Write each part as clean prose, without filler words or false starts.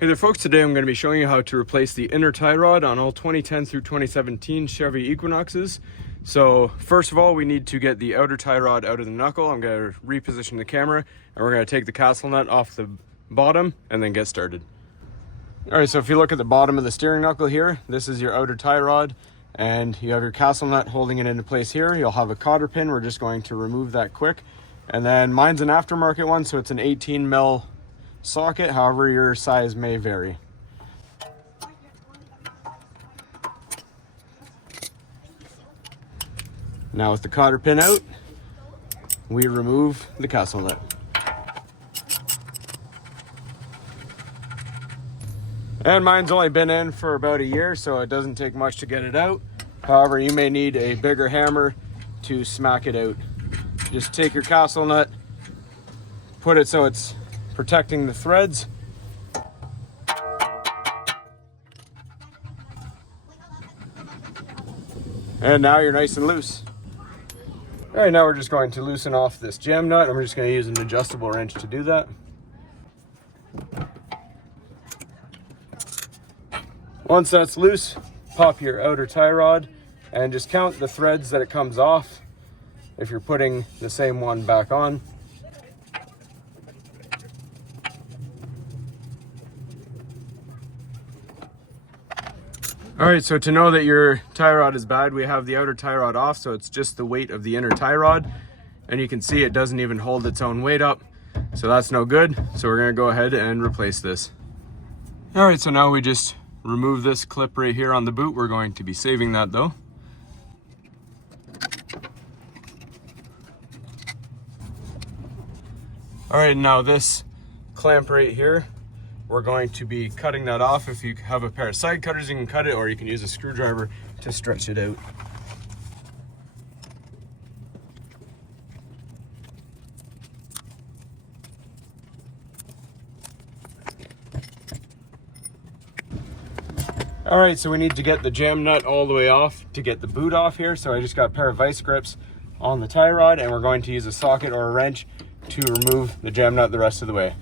Hey there folks, today I'm going to be showing you how to replace the inner tie rod on all 2010 through 2017 Chevy Equinoxes. So first of all, we need to get the outer tie rod out of the knuckle. I'm going to reposition the camera and we're going to take the castle nut off the bottom and then get started. Alright, so if you look at the bottom of the steering knuckle here, this is your outer tie rod and you have your castle nut holding it into place here. You'll have a cotter pin. We're just going to remove that quick. And then mine's an aftermarket one, so it's an 18 mil socket, however your size may vary. Now with the cotter pin out, we remove the castle nut. And mine's only been in for about a year, so it doesn't take much to get it out. However, you may need a bigger hammer to smack it out. Just take your castle nut, put it so it's protecting the threads. And now you're nice and loose. All right, now we're just going to loosen off this jam nut. I'm just going to use an adjustable wrench to do that. Once that's loose, pop your outer tie rod and just count the threads that it comes off if you're putting the same one back on. All right, so to know that your tie rod is bad, we have the outer tie rod off, so it's just the weight of the inner tie rod. And you can see it doesn't even hold its own weight up, so that's no good. So we're gonna go ahead and replace this. All right, so now we just remove this clip right here on the boot. We're going to be saving that though. All right, now this clamp right here, we're going to be cutting that off. If you have a pair of side cutters, you can cut it, or you can use a screwdriver to stretch it out. All right, so we need to get the jam nut all the way off to get the boot off here. So I just got a pair of vice grips on the tie rod, and we're going to use a socket or a wrench to remove the jam nut the rest of the way.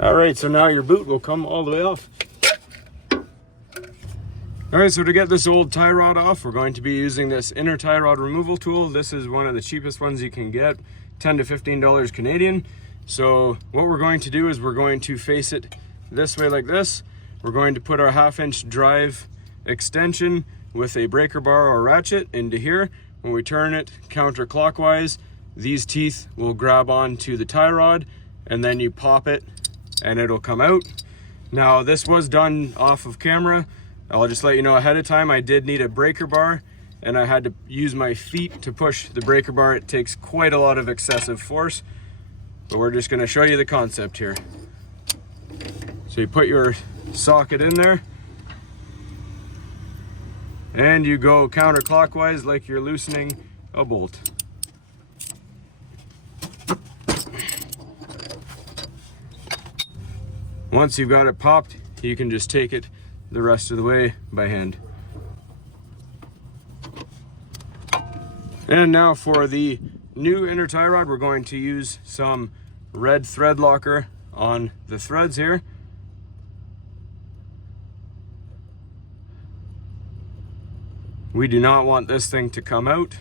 All right, so now your boot will come all the way off. All right, so to get this old tie rod off, we're going to be using this inner tie rod removal tool. This is one of the cheapest ones you can get, $10 to $15 Canadian. So what we're going to do is we're going to face it this way like this. We're going to put our 1/2-inch drive extension with a breaker bar or ratchet into here. When we turn it counterclockwise, these teeth will grab onto the tie rod, and then you pop it and it'll come out. Now this was done off of camera. I'll just let you know ahead of time, I did need a breaker bar and I had to use my feet to push the breaker bar. It takes quite a lot of excessive force, but we're just gonna show you the concept here. So you put your socket in there and you go counterclockwise like you're loosening a bolt. Once you've got it popped, you can just take it the rest of the way by hand. And now for the new inner tie rod, we're going to use some red thread locker on the threads here. We do not want this thing to come out.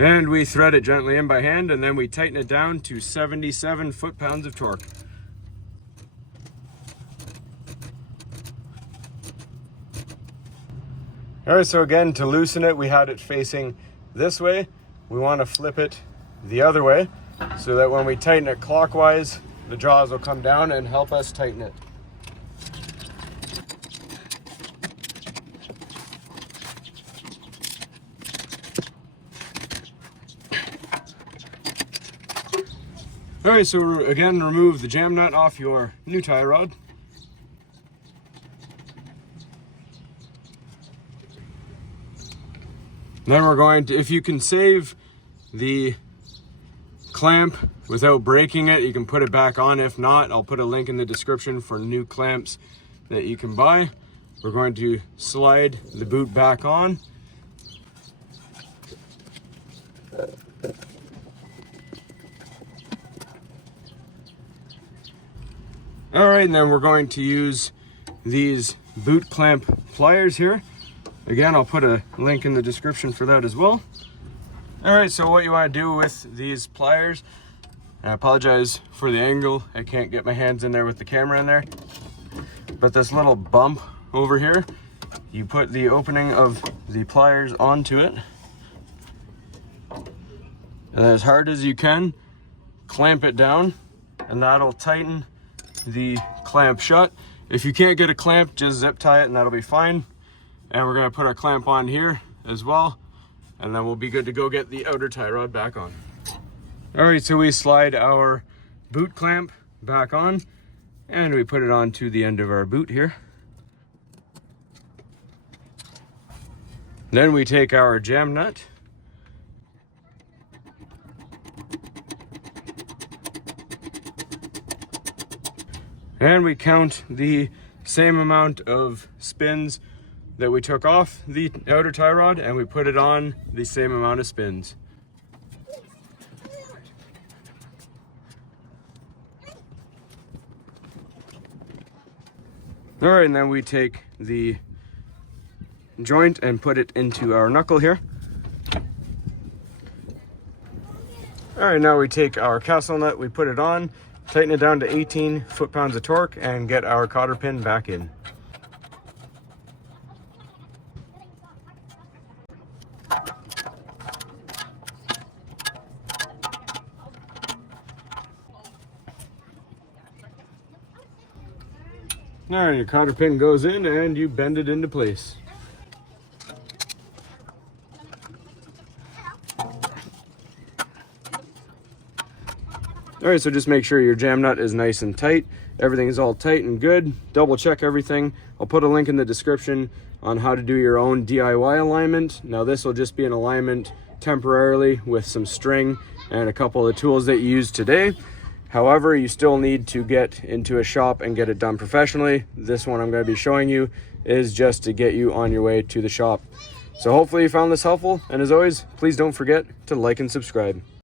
And we thread it gently in by hand, and then we tighten it down to 77 foot-pounds of torque. All right, so again, to loosen it, we had it facing this way. We want to flip it the other way so that when we tighten it clockwise, the jaws will come down and help us tighten it. All right, so again, remove the jam nut off your new tie rod. Then we're going to, if you can save the clamp without breaking it, you can put it back on. If not, I'll put a link in the description for new clamps that you can buy. We're going to slide the boot back on. All right, and then we're going to use these boot clamp pliers here. Again, I'll put a link in the description for that as well. All right, so what you want to do with these pliers, and I apologize for the angle, I can't get my hands in there with the camera in there, but this little bump over here, you put the opening of the pliers onto it, and as hard as you can, clamp it down, and that'll tighten the clamp shut. If you can't get a clamp, just zip tie it and that'll be fine. And we're going to put our clamp on here as well, and then we'll be good to go get the outer tie rod back on. All right, so we slide our boot clamp back on and we put it onto the end of our boot here. Then we take our jam nut and we count the same amount of spins that we took off the outer tie rod, and we put it on the same amount of spins. All right, and then we take the joint and put it into our knuckle here. All right, now we take our castle nut, we put it on, tighten it down to 18 foot-pounds of torque, and get our cotter pin back in. All right, your cotter pin goes in and you bend it into place. All right, so just make sure your jam nut is nice and tight. Everything is all tight and good. Double check everything. I'll put a link in the description on how to do your own DIY alignment. Now this will just be an alignment temporarily with some string and a couple of the tools that you used today. However, you still need to get into a shop and get it done professionally. This one I'm going to be showing you is just to get you on your way to the shop. So hopefully you found this helpful, and as always, please don't forget to like and subscribe.